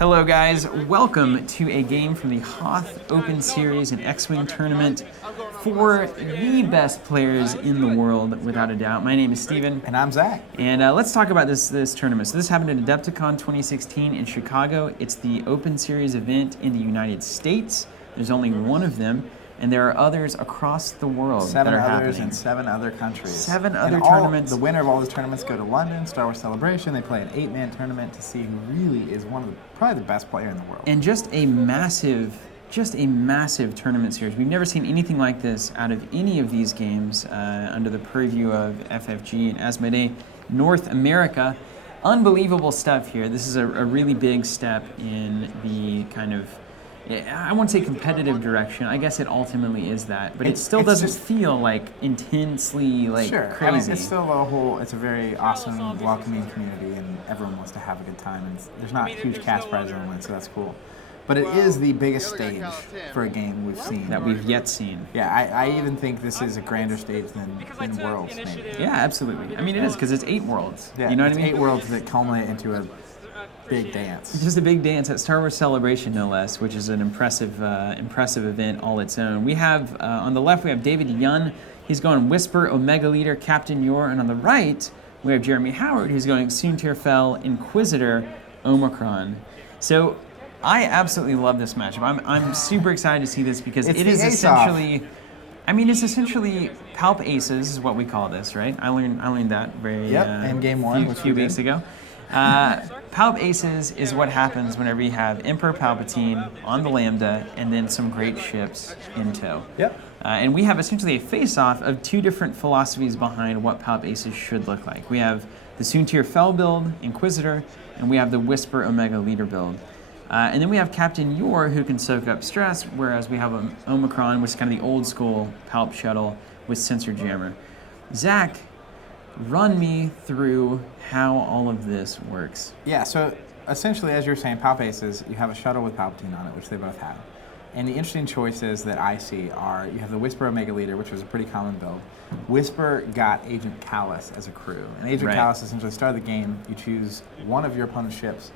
Hello guys, welcome to a game from the Hoth Open Series and X-Wing tournament for the best players in the world, without a doubt. My name is Steven. And I'm Zach. And let's talk about this tournament. So this happened at Adepticon 2016 in Chicago. It's the Open Series event in the United States. There's only one of them, and there are others across the world that are happening. 7 others in 7 other countries. 7 other tournaments. The winner of all those tournaments go to London, Star Wars Celebration. They play an 8-man tournament to see who really is probably the best player in the world. And just a massive tournament series. We've never seen anything like this out of any of these games under the purview of FFG and Asmodee North America. Unbelievable stuff here. This is a really big step in the kind of, I won't say competitive direction. I guess it ultimately is that, but it still doesn't feel like intensely crazy. I mean, it's still it's a very awesome, welcoming community, and everyone wants to have a good time. And there's not huge cash prizes on it, so that's cool. But it is the biggest stage for a game we've seen. That we've yet seen. Yeah, I even think this is a grander stage than Worlds, maybe. Yeah, absolutely. I mean, it is, because it's 8 worlds. Yeah, you know what I mean? 8 worlds that culminate into a big dance. It's just a big dance at Star Wars Celebration, no less, which is an impressive event all its own. We have, on the left, we have David Yun. He's going Whisper, Omega Leader, Captain Yor. And on the right, we have Jeremy Howard, who's going Soontir Fel, Inquisitor, Omicron. So I absolutely love this matchup. I'm super excited to see this because it is essentially, it's essentially Palp Aces is what we call this, right? I learned that in game 1 a few weeks ago. Palp Aces is what happens whenever you have Emperor Palpatine on the Lambda and then some great ships in tow. Yep. And we have essentially a face-off of 2 different philosophies behind what Palp Aces should look like. We have the Soontir Fel build, Inquisitor, and we have the Whisper Omega Leader build. And then we have Captain Yor, who can soak up stress, whereas we have Omicron, which is kind of the old school Palp shuttle with Sensor Jammer. Zach, run me through how all of this works. Yeah, so essentially, as you're saying, Palp Aces, you have a shuttle with Palpatine on it, which they both have. And the interesting choices that I see are, you have the Whisper Omega Leader, which was a pretty common build. Whisper got Agent Callus as a crew. And Agent Callus, essentially, start of the game, you choose one of your opponent's ships,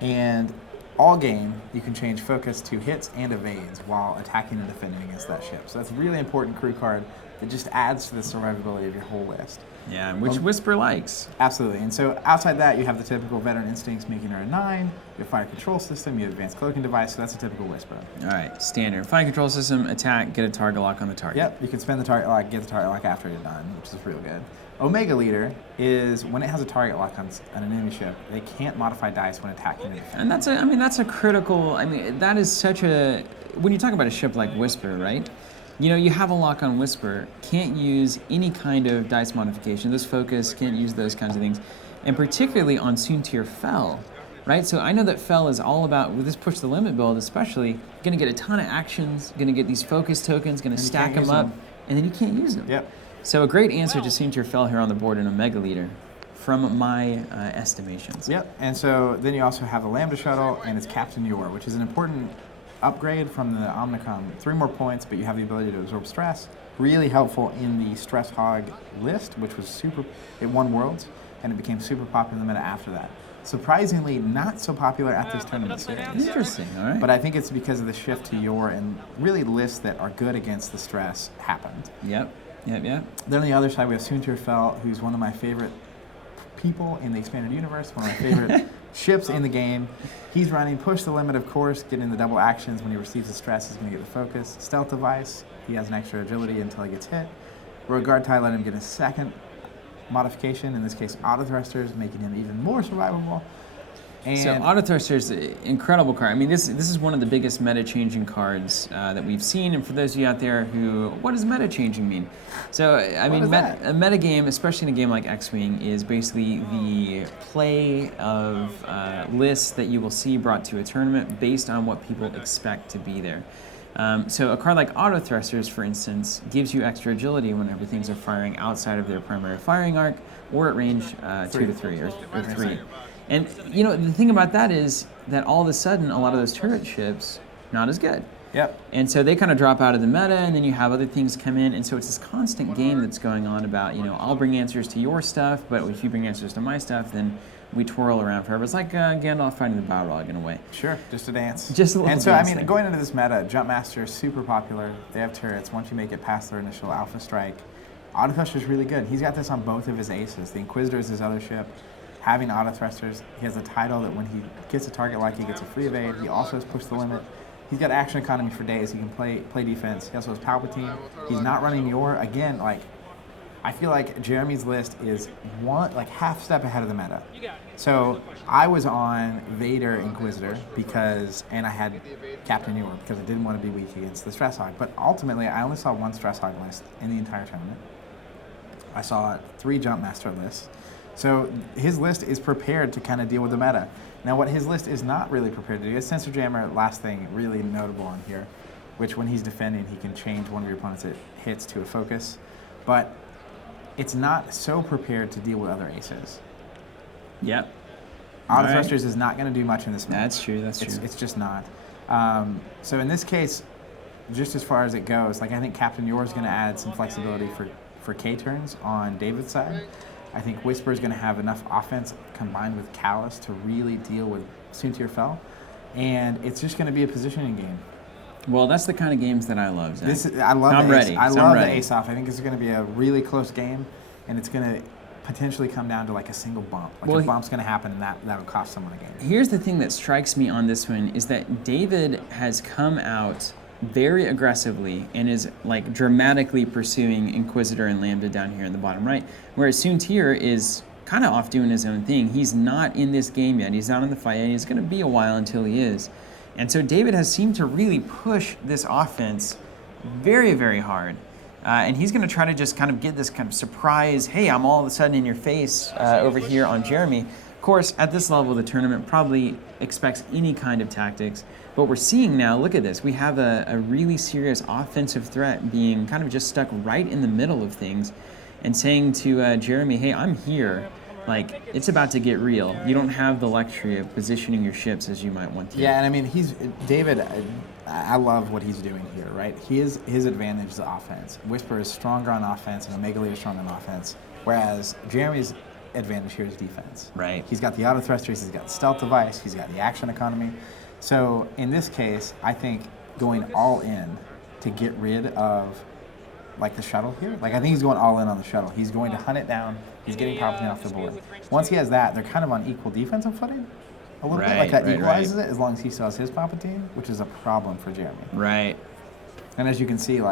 and all game, you can change focus to hits and evades while attacking and defending against that ship. So that's a really important crew card that just adds to the survivability of your whole list. Yeah, which Whisper likes. Absolutely. And so outside that, you have the typical Veteran Instincts, making her a 9. You have Fire Control System, you have Advanced Cloaking Device, so that's a typical Whisper. All right, standard. Fire Control System, attack, get a target lock on the target. Yep, you can spend the target lock, get the target lock after you're done, which is real good. Omega Leader is when it has a target lock on an enemy ship, they can't modify dice when attacking it. And that's a critical, that is such a, when you talk about a ship like Whisper, right? You know, you have a lock on Whisper, can't use any kind of dice modification. This focus, can't use those kinds of things. And particularly on Soontir Fel, right? So I know that Fel is all about, with this push the limit build especially, going to get a ton of actions, going to get these focus tokens, going to stack them up, and then you can't use them. Yep. So a great answer to Soontir Fel here on the board in Omega Leader, from my estimations. Yep, and so then you also have the Lambda Shuttle and its Captain Yor, which is an important upgrade from the Omnicom. 3 more points, but you have the ability to absorb stress. Really helpful in the Stress Hog list, which was it won Worlds, and it became super popular in the meta after that. Surprisingly, not so popular at this tournament series. Interesting, all right. But I think it's because of the shift to Yor, and really lists that are good against the stress happened. Yep. Then on the other side, we have Soontir Fel, who's one of my favorite people in the expanded universe, one of my favorite ships in the game. He's running Push the Limit, of course, getting the double actions. When he receives the stress, he's going to get the focus. Stealth Device, he has an extra agility until he gets hit. Guard Tie, let him get a second modification, in this case auto thrusters, making him even more survivable. And so auto thrusters, incredible card. This is one of the biggest meta-changing cards that we've seen. And for those of you out there who, what does meta-changing mean? So a meta game, especially in a game like X-Wing, is basically the play of lists that you will see brought to a tournament based on what people expect to be there. So a card like Auto Thrusters, for instance, gives you extra agility whenever things are firing outside of their primary firing arc or at range 2 to 3 or 3. And the thing about that is that all of a sudden, a lot of those turret ships, not as good. Yep. And so they kind of drop out of the meta, and then you have other things come in, and so it's this constant game that's going on about, I'll bring answers to your stuff, but if you bring answers to my stuff, then we twirl around forever. It's like Gandalf fighting the Balrog in a way. Sure, just a dance. Just a little And so, dance I mean, there. going into this meta, Jumpmaster is super popular. They have turrets. Once you make it past their initial alpha strike, auto thrusters is really good. He's got this on both of his aces. The Inquisitor is his other ship. Having auto thrusters, he has a title that when he gets a target like, he gets a free evade. He also has push the limit. He's got action economy for days. He can play defense. He also has Palpatine. He's not running again, I feel like Jeremy's list is half step ahead of the meta. So I was on Vader Inquisitor and I had Captain Yor because I didn't want to be weak against the Stress Hog. But ultimately, I only saw one Stress Hog list in the entire tournament. I saw 3 Jumpmaster lists. So his list is prepared to kind of deal with the meta. Now, what his list is not really prepared to do is Sensor Jammer, last thing really notable on here, which when he's defending, he can change one of your opponent's hits to a focus. But it's not so prepared to deal with other aces. Yep. Auto thrusters is not going to do much in this match. That's true. That's true. It's just not. So in this case, just as far as it goes, I think Captain Yor is going to add some flexibility for K turns on David's side. I think Whisper is going to have enough offense combined with Callus to really deal with Soontir Fel, and it's just going to be a positioning game. Well, that's the kind of games that I love, Zach. I love I'm the ready. I love the ready. ace-off. I think this is going to be a really close game, and it's going to potentially come down to a single bump. A bump's going to happen, and that'll cost someone a game. Here's the thing that strikes me on this one is that David has come out very aggressively and is dramatically pursuing Inquisitor and Lambda down here in the bottom right, whereas Soontir is kind of off doing his own thing. He's not in this game yet. He's not in the fight yet. He's going to be a while until he is. And so David has seemed to really push this offense very, very hard. And he's going to try to just kind of get this kind of surprise, hey, I'm all of a sudden in your face over here on Jeremy. Of course, at this level of the tournament, probably expects any kind of tactics. But we're seeing now, look at this, we have a really serious offensive threat being kind of just stuck right in the middle of things and saying to Jeremy, hey, I'm here. It's about to get real. You don't have the luxury of positioning your ships as you might want to. Yeah, and I mean, David, I love what he's doing here, right? His advantage is offense. Whisper is stronger on offense, and Omega Leader is stronger on offense, whereas Jeremy's advantage here is defense. Right. He's got the auto thrusters, he's got the stealth device, he's got the action economy. So in this case, I think going all in to get rid of the shuttle here, I think he's going all in on the shuttle. He's going to hunt it down. He's getting Palpatine off the board. Once he has that, they're kind of on equal defensive footing. A little bit that equalizes it as long as he still has his Palpatine, which is a problem for Jeremy. Right. And as you can see,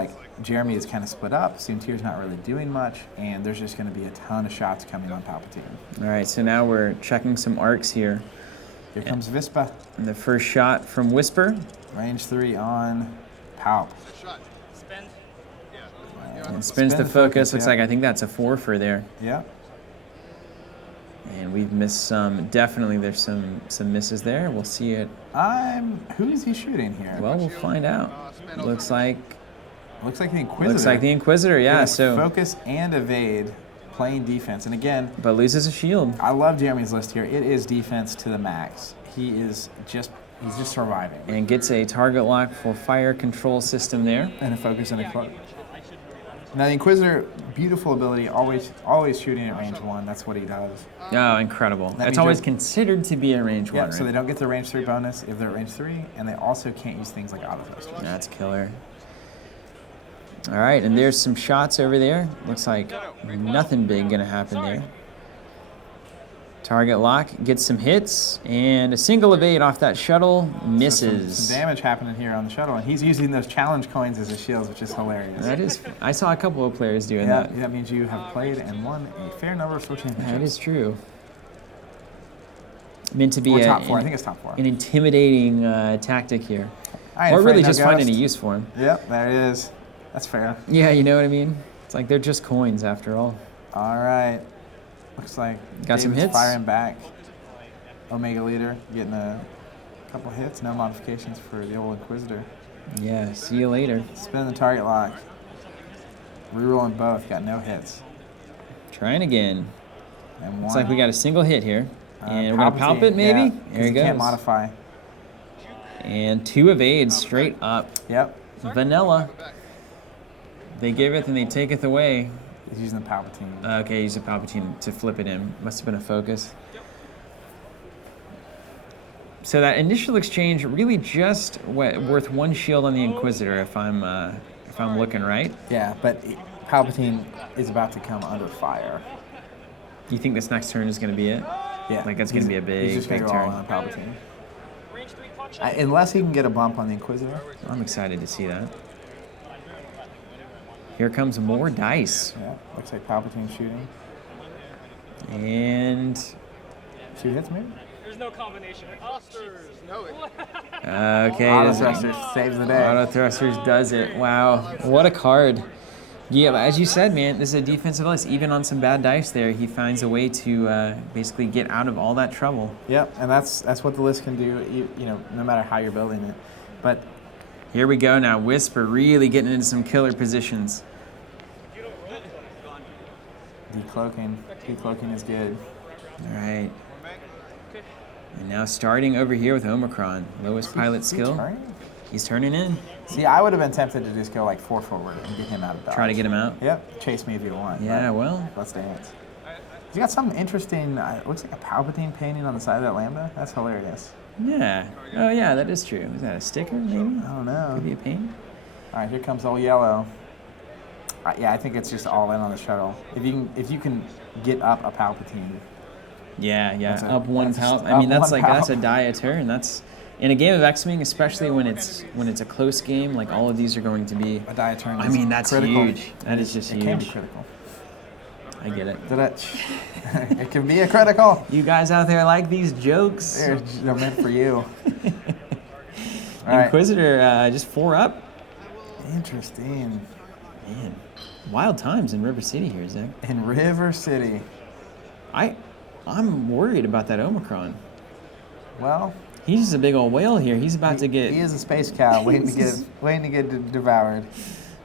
Jeremy is kind of split up. Soontir's not really doing much, and there's just going to be a ton of shots coming on Palpatine. All right, so now we're checking some arcs here. Here comes Vispa. And the first shot from Whisper. Range 3 on Palp. And spins the focus. Looks like I think that's a 4 for there. Yeah. And we've missed some. Definitely there's some misses there. We'll see it. Who is he shooting here? Well, we'll find out. Looks like the Inquisitor. Looks like the Inquisitor, yeah. So focus and evade, playing defense. And again, but loses a shield. I love Jeremy's list here. It is defense to the max. He's just surviving. And gets a target lock for fire control system there. And a focus and a cloak. Now the Inquisitor, beautiful ability, always shooting at range 1. That's what he does. Oh, incredible. It's always considered to be a range 1, right? So they don't get the range 3 bonus if they're at range 3, and they also can't use things like auto thrusters. That's killer. All right, and there's some shots over there. Looks like nothing big gonna happen there. Target lock, gets some hits, and a single evade off that shuttle, misses. So some damage happening here on the shuttle, and he's using those challenge coins as his shields, which is hilarious. That is, I saw a couple of players doing that. That means you have played and won a fair number of Sword Championships. That is true. Meant to be top 4, I think it's top 4. An intimidating tactic here. Or really just finding a use for him. Yep, there it is. That's fair. Yeah, you know what I mean? It's like they're just coins after all. All right. Looks like got some hits. Firing back. Omega Leader getting a couple hits. No modifications for the old Inquisitor. Yeah, see you later. Spin the target lock. Rerolling both. Got no hits. Trying again. And one. Looks like we got a single hit here. And we're going to palp it maybe? Yeah, there he goes. Can't modify. And 2 evades straight up. Yep. Vanilla. They giveth and they taketh away. He's using the Palpatine. Okay, use a Palpatine to flip it in. Must have been a focus. So that initial exchange really just worth 1 shield on the Inquisitor if I'm looking right. Yeah, but Palpatine is about to come under fire. You think this next turn is going to be it? Yeah. Like that's going to be a He's just big going to go all turn. on Palpatine. Unless he can get a bump on the Inquisitor. I'm excited to see that. Here comes more dice. Yeah, looks like Palpatine shooting. And 2 hits maybe? There's no combination. Thrusters. No. okay, Auto Thrusters saves the day. Auto Thrusters does it. Wow, what a card. Yeah, as you said, man, this is a defensive list. Even on some bad dice there, he finds a way to basically get out of all that trouble. Yep, and that's what the list can do, you know, no matter how you're building it. But here we go now. Whisper really getting into some killer positions. Decloaking is good. All right. And now starting over here with Omicron. Lowest pilot skill. He's turning in. See, I would have been tempted to just go like 4 forward and get him out of dodge. Try to get him out? Yep. Chase me if you want. Yeah, well. Let's dance. He's got something interesting. It looks like a Palpatine painting on the side of that Lambda. That's hilarious. Yeah. Oh, yeah, that is true. Is that a sticker, maybe? I don't know. Could be a paint. All right, here comes old yellow. Yeah, I think it's just all in on the shuttle. If you can get up a Palpatine. Yeah. Up 1 Palp. I mean, that's a die a turn. That's in a game of X-Wing, especially when it's a close game. Like all of these are going to be a die a turn. I mean, that's critical. huge. That is just huge. It can be critical. I get it. It can be a critical. You guys out there like these jokes? They're meant for you. All Inquisitor, just 4 up. Interesting. Man, wild times in River City here, Zach. In River City. I'm worried about that Omicron. Well, he's just a big old whale here. He's about to get. He is a space cow waiting to get devoured.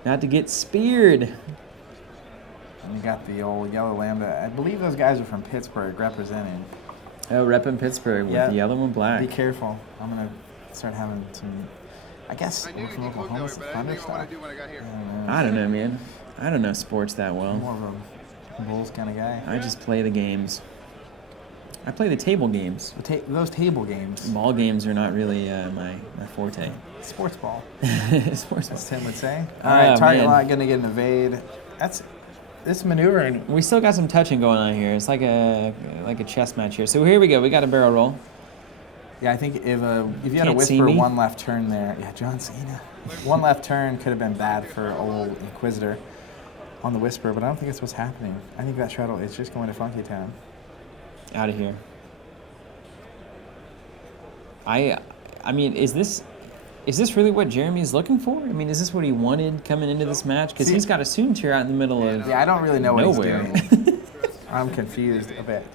About to get speared. And you got the old yellow Lambda. I believe those guys are from Pittsburgh representing. Oh, repping Pittsburgh with the yellow and black. Be careful. I'm gonna start having some. I guess we're from Oklahoma. Thunder stuff. I don't know, man. I don't know sports that well. I'm more of a Bulls kind of guy. I just play the games. I play the table games. Those table games. Ball games are not really my forte. Sports ball. Sports ball. As Tim would say. All right, target lock going to get an evade. This maneuvering. We still got some touching going on here. It's like a chess match here. So here we go. We got a barrel roll. Yeah, I think if you had a Whisper 1 left turn there. Yeah, John Cena. 1 left turn could have been bad for old Inquisitor on the Whisper, but I don't think that's what's happening. I think that shuttle is just going to Funky Town. Out of here. I mean, is this really what Jeremy's looking for? I mean, is this what he wanted coming into this match? Because he's got a Soontir out in the middle of I don't really know nowhere. What he's doing. I'm confused a bit.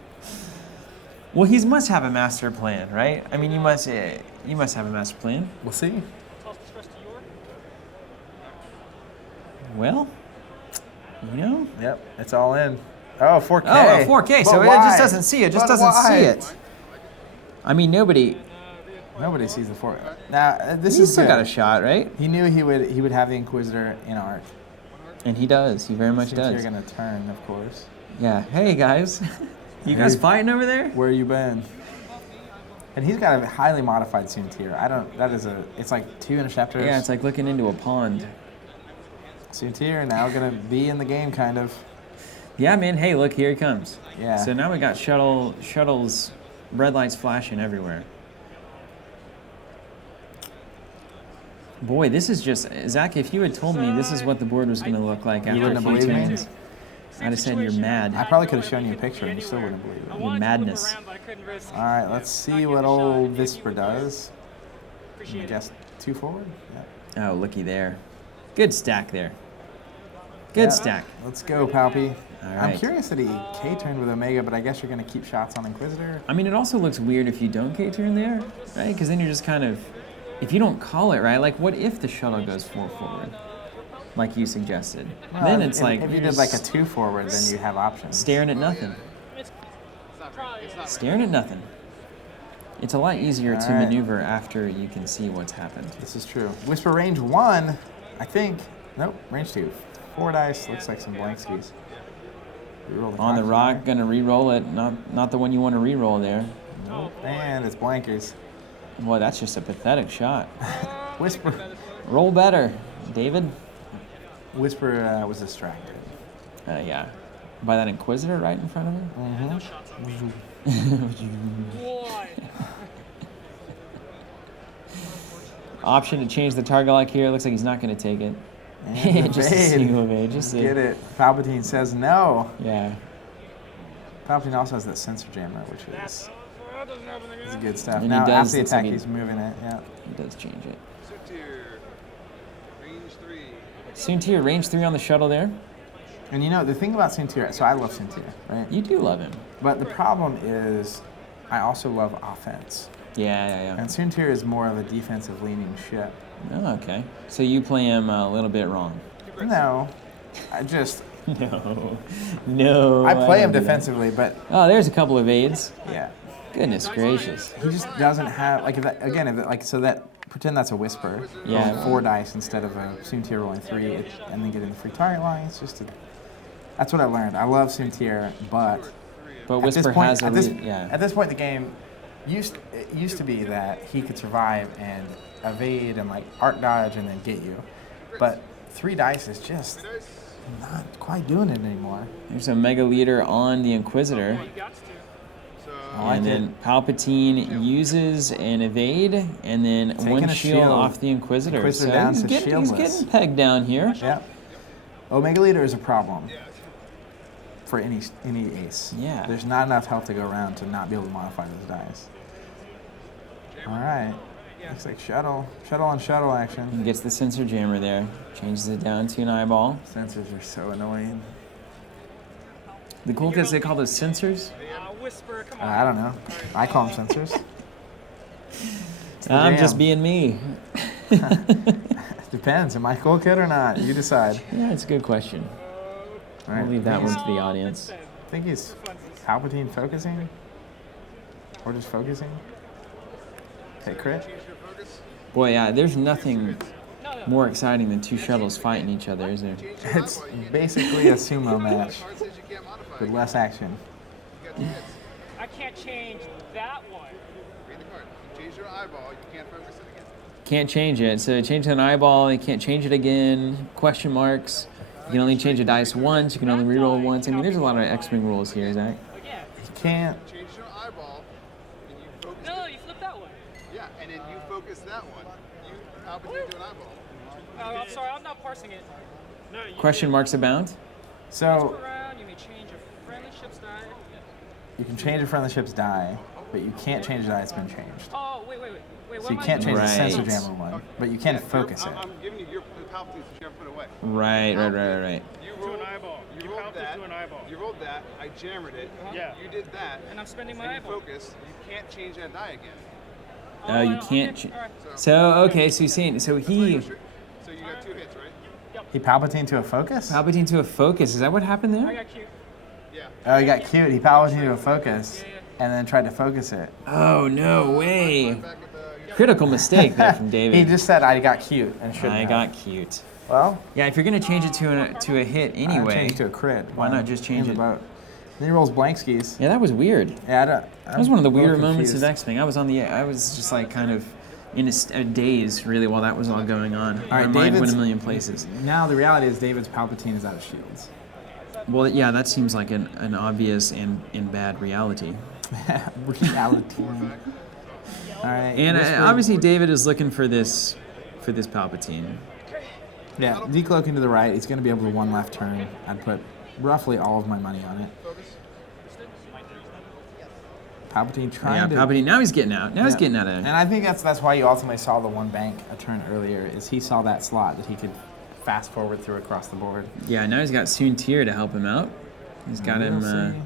Well, he must have a master plan, right? I mean, you must have a master plan. We'll see. Well, you know. Yep, it's all in. Oh, 4K. Oh, 4K. So it just doesn't see it. Just doesn't see it. I mean, nobody sees the 4K. Now this He's is still good. got a shot, right? He knew he would have the Inquisitor in arc. And he does. He very much does. You're gonna turn, of course. Yeah. Hey guys, you guys fighting over there? Where you been? And he's got a highly modified Soontir. It's like 2 interceptors. Yeah, it's like looking into a pond. Soontir now gonna be in the game, kind of. Yeah, man. Hey, look, here he comes. Yeah. So now we got shuttles, red lights flashing everywhere. Boy, this is just Zach. If you had told me this is what the board was going to look like after a few turns, I'd have said you're mad. I probably could have shown you a picture and you still wouldn't believe it. You're madness. All right, let's see what old Whisper does. I guess 2 forward. Yeah. Oh, looky there. Good stack there. Good stack. Let's go, Palpy. All right. I'm curious that he K-turned with Omega, but I guess you're going to keep shots on Inquisitor. I mean, it also looks weird if you don't K-turn there, right? Because then you're just kind of, if you don't call it, right? Like, what if the shuttle goes 4 forward, like you suggested? Well, then it's like... If you did like a 2 forward, then you have options. Staring at nothing. Staring at nothing. It's a lot easier to right. maneuver after you can see what's happened. This is true. Whisper range 1, I think. Nope, range 2. 4 dice, looks like some blank skis. On the rock, gonna re-roll it. Not the one you want to re-roll there. Nope. And it's blankers. Boy, that's just a pathetic shot. Whisper. Roll better, David. Whisper was distracted. Yeah. By that Inquisitor right in front of him? No shots on me. One. Option to change the target lock here. Looks like he's not going to take it. And Just a evade. single evade. Just Get it. Palpatine says no. Yeah. Palpatine also has that sensor jammer, which is good stuff. And he Now, does, after the looks like attack, he- he's moving it. Yeah. He does change it. Soontir, range 3. Soontir, range 3 on the shuttle there. And you know, the thing about Soontir, so I love Soontir, right? You do love him. But the problem is, I also love offense. Yeah. And Soontir is more of a defensive leaning ship. Oh, okay. So you play him a little bit wrong. No, I just, No. I play him don't do that. defensively, but Oh, there's a couple of aids. yeah. Goodness gracious. He just doesn't have, like, if that, again, if it, like, so that, pretend that's a Whisper. Yeah. Rolling 4 dice instead of a Soontir rolling 3, and then getting the free target line. It's just that's what I learned. I love Soontir, but But at this Whisper point, has a at this, yeah. at this point in the game, it used to be that he could survive and evade and like arc dodge and then get you, but 3 dice is just not quite doing it anymore. There's a Mega Leader on the Inquisitor. You got to. I like And then Palpatine uses an evade, and then Taking one a shield shield. off the Inquisitor. Inquisitor So down he's to getting shieldless. pegged down here. Yeah. Omega Leader is a problem for any ace. Yeah. There's not enough health to go around to not be able to modify those dice. All right. Looks like shuttle on shuttle action. He gets the sensor jammer there, changes it down to an eyeball. Sensors are so annoying. The cool thing is they call those sensors. Whisper, come on. I don't know. I call them sensors. It's the I'm just jam. being me. Depends. Am I cool kid or not? You decide. Yeah, it's a good question. All We'll right. leave that I one to the audience. think he's Palpatine focusing, or just focusing. Okay, crit. Boy, yeah, there's nothing more exciting than 2 shuttles fighting each other, is there? It's basically a sumo match with less action. I can't change that one. Read the card. Change your eyeball. You can't focus it again. Can't change it. So change an eyeball, you can't change it again. Question marks. You can only change a dice once. You can only reroll once. I mean, there's a lot of X-Wing rules here, Zach. Again. You can't. Change your eyeball, and you focus. No, you flip that one. Yeah, and then you focus that one. You Palpatine do an eyeball. Oh, I'm sorry, I'm not parsing it. No, you Question marks abound. So around, you may change a friendly ship's die. you can change a friendly ship's die, but you can't change the die that's been changed. Oh, wait, what So you am I can't change doing? the Right. sensor jammer one, but you can focus it. I'm giving you your Palpatine that you haven't put away. Right. You To rolled an eyeball. You You rolled popped it that. to an eyeball. You rolled that. I jammered it. Yeah. You did that. And I'm spending my And you eyeball. focus. You can't change that die again. Oh, you can't. Okay, all right. So okay, so you're saying so he So you got 2 hits, right? He Palpatine to a focus? Palpatine to a focus. Is that what happened I there? got cute. Yeah. Oh, he got cute. He Palpatine to a focus, and then tried to focus it. Oh no way! Back at the. Critical mistake there from He David. just said I got cute and shouldn't I have. got cute. Well, Yeah, if you're gonna change it to a hit I anyway. changed to a crit. Why not just change In it? the boat. Then he rolls blank skis. Yeah, that was weird. Yeah, That was one of the weirder moments of X-Wing. I was just like kind of in a daze really while that was all going on. All My right, mind went David's- a million places. Now the reality is David's Palpatine is out of shields. Well, yeah, that seems like an obvious and bad reality. Reality. All right. And Whisper- obviously David is looking for this Palpatine. Yeah, decloaking to the right. He's going to be able to one left turn. I'd put roughly all of my money on it. Palpatine Yeah, trying to. Palpatine. Now he's getting out. Now he's Yeah. getting out And of. I think that's why you ultimately saw the one bank a turn earlier. Is he saw that slot that he could fast forward through across the board. Yeah, now he's got Soontir to help him out. He's got We'll him see.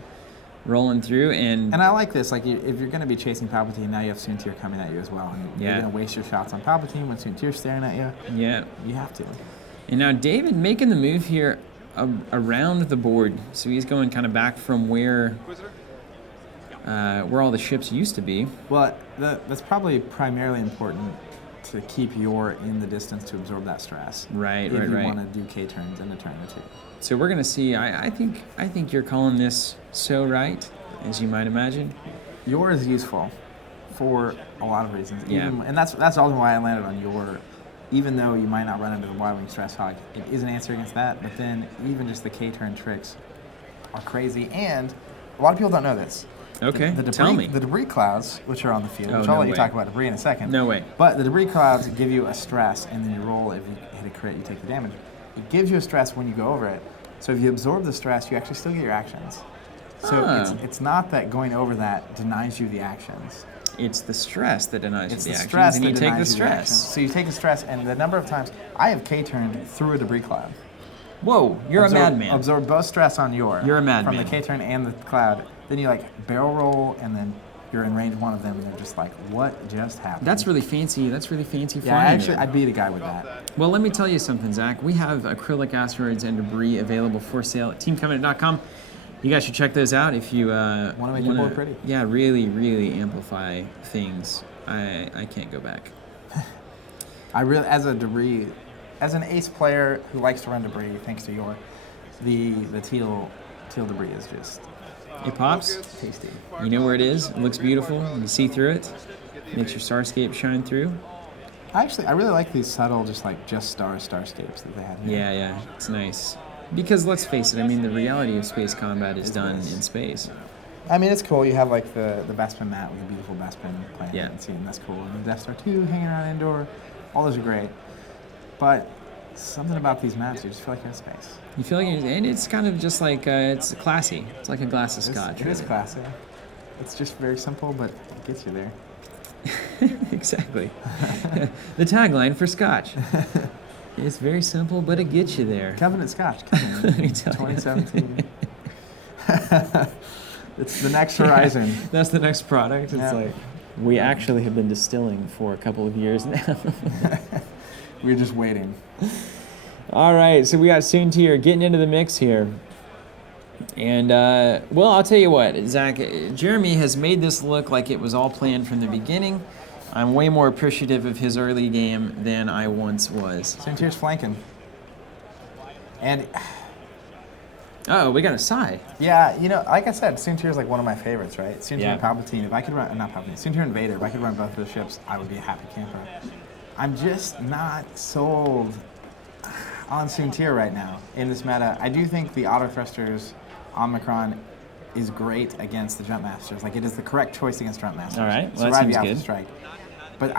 rolling through, and And I like this. Like, if you're going to be chasing Palpatine, now you have Soontir coming at you as well. And Yeah. you're going to waste your shots on Palpatine when Soontir's staring at you. yeah. You have to. And now David making the move here around the board, so he's going kind of back from where. Inquisitor? where all the ships used to be. Well, that's probably primarily important to keep your in the distance to absorb that stress. Right, if right, you right. want to do K turns in a turn or two. So we're gonna see. I think you're calling this so right, as you might imagine. Your is useful for a lot of reasons. Yeah. And that's also why I landed on your. Even though you might not run into the Y-Wing Stress Hog, it is an answer against that. But then even just the K-turn tricks are crazy. And a lot of people don't know this. Okay, The debris, tell me. The debris clouds, which are on the field, Oh, which I'll no let you way. talk about debris in a second. No way. But the debris clouds give you a stress, and then you roll. If you hit a crit, you take the damage. It gives you a stress when you go over it. So if you absorb the stress, you actually still get your actions. So Ah. it's not that going over that denies you the actions. It's the stress that denies It's you the the actions, stress and that you take the denies you the actions. stress. So you take the stress, and the number of times I have K-turned through a debris cloud. Whoa, you're a madman. Absorb both stress on your. You're a From madman. the K-turn and the cloud. Then you barrel roll, and then you're in range one of them, and they're just like, what just happened? That's really fancy. That's really fancy Yeah, flying. actually, there. I beat a guy with that. Well, let me tell you something, Zach. We have acrylic asteroids and debris available for sale at teamcovenant.com. You guys should check those out if you Wanna make your board pretty. Yeah, really, really amplify things. I can't go back. I really, as an ace player who likes to run debris, thanks to your, the teal debris is just It pops. tasty. You know where it is. It looks beautiful. You see through it. Makes your starscape shine through. I really like these subtle, just starscapes that they have here. Yeah, it's nice. Because let's face it, I mean, the reality of space combat is done in space. I mean, it's cool. You have the Bespin map with the beautiful Bespin planet Yeah. and seeing that's cool. And the Death Star 2 hanging around indoor. All those are great. But something about these maps, you just feel like you're in space. You feel like, and it's kind of just like, it's classy. It's like a glass of scotch. It is really. classy. It's just very simple, but it gets you there. Exactly. The tagline for Scotch. It's very simple, but it gets you there. Covenant Scotch, Let me tell you. 2017. It's the next horizon. That's the next product. It's Yeah. like, we actually have been distilling for a couple of years now. We're just waiting. All right, so we got Soontir getting into the mix here. And, well, I'll tell you what, Zach, Jeremy has made this look like it was all planned from the beginning. I'm way more appreciative of his early game than I once was. Soontir's flanking. And Oh, we got a sigh. yeah, like I said, Soontir's one of my favorites, right? Soontir Yeah. and Palpatine. If I could run, not Palpatine, Soontir and Vader, if I could run both of those ships, I would be a happy camper. I'm just not sold on Soontir right now in this meta. I do think the auto thrusters Omicron is great against the jump masters. It is the correct choice against jump masters. All right, well, that Survive seems the Alpha good. Strike. But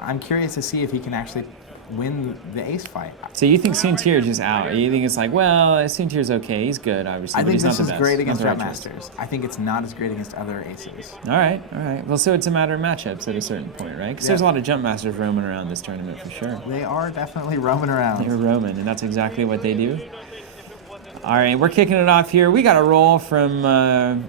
I'm curious to see if he can actually win the ace fight. So you think Soontir is just out? You think it's like, well, Soontir's okay. He's good, obviously, I but think he's not this the is best. great Not against the right jump choice. masters. I think it's not as great against other aces. All right. Well, so it's a matter of matchups at a certain point, right? Because there's a lot of jump masters roaming around this tournament for sure. They are definitely roaming around. They're roaming, and that's exactly what they do. All right, we're kicking it off here. We got a roll from,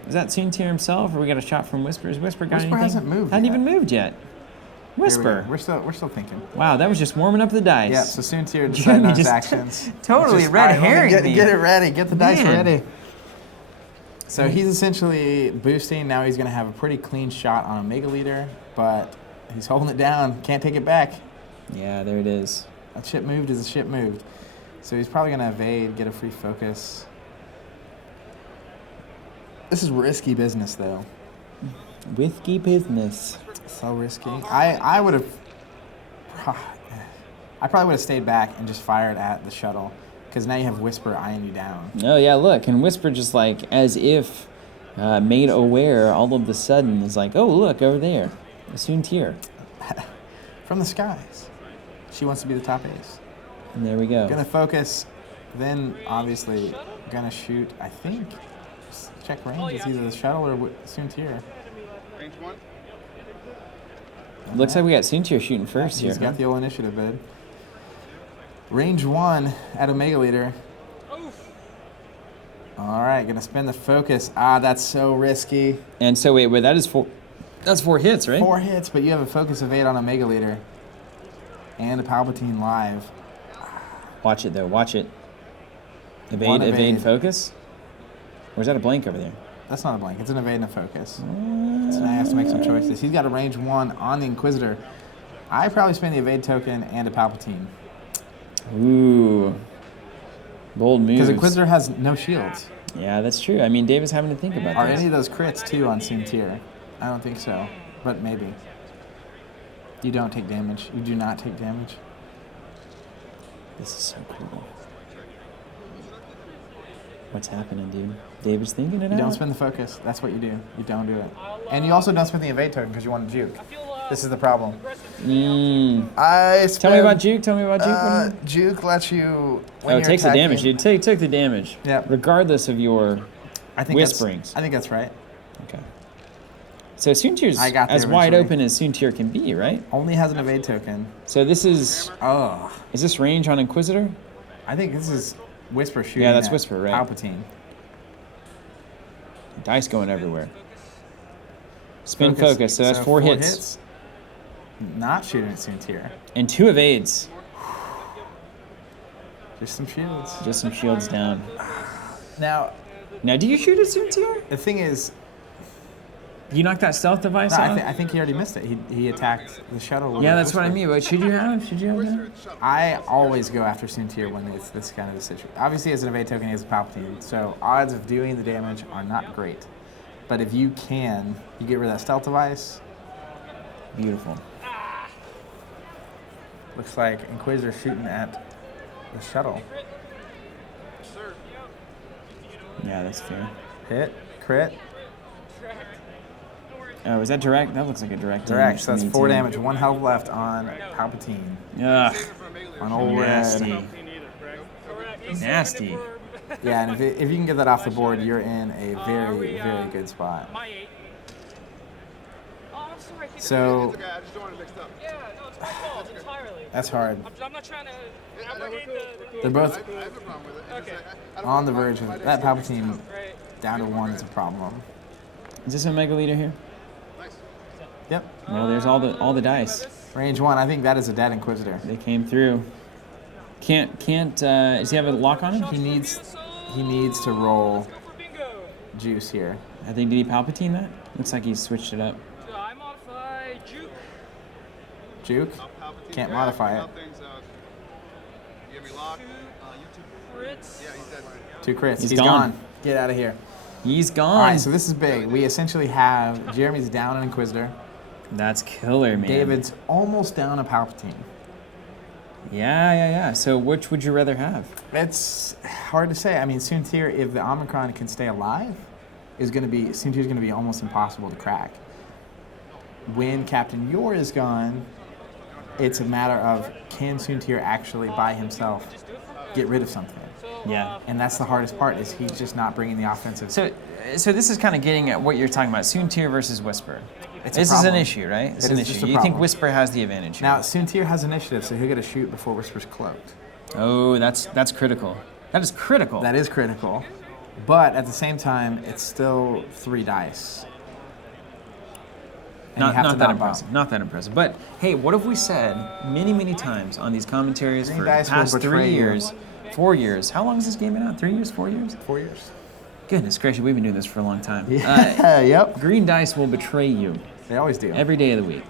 is that Soontir himself, or we got a shot from Whisper? Is Whisper got Whisper anything? hasn't moved Hadn't yet. even moved yet. Here we Whisper. go. We're still thinking. Wow, that was just warming up the dice. Yeah, so Soontir decided Jeremy on his just actions. totally Just, red all right, well, herring me. Get it ready. Get the dice Man. ready. So he's essentially boosting. Now he's going to have a pretty clean shot on a Mega Leader, but he's holding it down. Can't take it back. Yeah, there it is. A ship moved is a ship moved. So he's probably going to evade, get a free focus. This is risky business, though. Whiskey business. So risky. I would have. I probably would have stayed back and just fired at the shuttle, because now you have Whisper eyeing you down. Oh, yeah, look, and Whisper just as if made aware all of a sudden is like, oh, look, over there. A Soontir. From the skies. She wants to be the top ace. And there we go. Gonna focus, then obviously gonna shoot, I think. Check range. It's either the shuttle or Soontir. Range 1. Looks like we got Soontir shooting first here. He's got the old initiative bid. Range 1 at Omega Leader. All right, gonna spin the focus. That's so risky. And so wait, that is that's 4 hits, right? 4 hits, but you have a focus evade on Omega Leader. And a Palpatine live. Watch it though, watch it. One Evade, evade. focus. Or is that a blank over there? That's not a blank. It's an evade and a focus. So now he has to make some choices. He's got a range 1 on the Inquisitor. I probably spend the evade token and a Palpatine. Ooh. Bold moves. Because Inquisitor has no shields. Yeah, that's true. I mean, David's having to think about Are this. any of those crits, too, on Soontir? I don't think so, but maybe. You don't take damage. You do not take damage. This is so cool. What's happening, dude? David's thinking it out. You don't spend the focus. That's what you do. You don't do it. And you also don't spend the evade token because you want to juke. This is the problem. I spend, Tell me about juke. Tell me about juke. Juke lets you. When it takes the damage, dude. Take the damage. Yeah. Regardless of your whisperings. I think that's right. Okay. So Soontir's as wide open as Soontir can be, right? Only has an evade token. So this is. Oh. Is this range on Inquisitor? I think this is Whisper shooting. Yeah, that's at Whisper, right? Palpatine. Dice going everywhere. Spin focus. So that's 4 hits. Not shooting at Soontir. And 2 evades. Just some shields. Just some shields down. Now, do you shoot at Soontir? the thing is, You knocked that stealth device no, off? I think he already missed it. He attacked the shuttle. With Yeah, a that's what I Whisper. mean. But should you have that? I always go after Soontir when it's this kind of a situation. Obviously, as an evade token, he has a Palpatine, so odds of doing the damage are not great. But if you can, you get rid of that stealth device. Beautiful. Looks like Inquisitor shooting at the shuttle. Yeah, that's fair. Hit, crit, Oh, is that direct? That looks like a direct. direct. So that's to me, 4 too. damage, 1 health left on Palpatine. Ugh. On old Nasty. red. Nasty. Yeah, and if you can get that off the board, you're in a very, very good spot. So Okay, I just don't want to mix up. Yeah, no, it's my fault entirely. that's hard. I'm not trying to abrogate the They're both I have no problem with it. It's just, I don't on the want verge of my that. dice to be Palpatine mixed up. down to 1 is a problem. Is this a mega leader here? Nice. Yep. Well, there's all the dice. Range 1. I think that is a dead Inquisitor. They came through. Can't. Does he have a lock on him? He needs to roll For bingo. juice here. I think did he Palpatine that? Looks like he switched it up. I modify juke. Juke. Palpatine. Can't Yeah, modify it. things, you give me lock. Crits. Yeah, he's dead. 2 crits. He's He's gone. gone. Get out of here. He's gone. All right, so this is big. We essentially have Jeremy's down an Inquisitor. That's killer, man. David's almost down a Palpatine. Yeah. So which would you rather have? It's hard to say. I mean, Soontir, if the Omicron can stay alive, Soontir's going to be almost impossible to crack. When Captain Yor is gone, it's a matter of can Soontir actually by himself get rid of something? Yeah. And that's the hardest part, is he's just not bringing the offensive. So this is kind of getting at what you're talking about. Soontir versus Whisper. It's a This is an problem. issue, right? It's It an is just issue. a You think problem. Whisper has the advantage here? Now, Soontir has initiative, so he'll get a shoot before Whisper's cloaked. Oh, that's critical. That is critical. That is critical. But at the same time, it's still 3 dice. And you have not to that knock impressive. out. Not that impressive. But hey, what have we said many times on these commentaries Green for the dice will past betray 3 you. years, 4 years? How long has this game been out? 3 years? 4 years? 4 years. Goodness gracious, we've been doing this for a long time. Yeah, yep. Green dice will betray you They always do. every day of the week.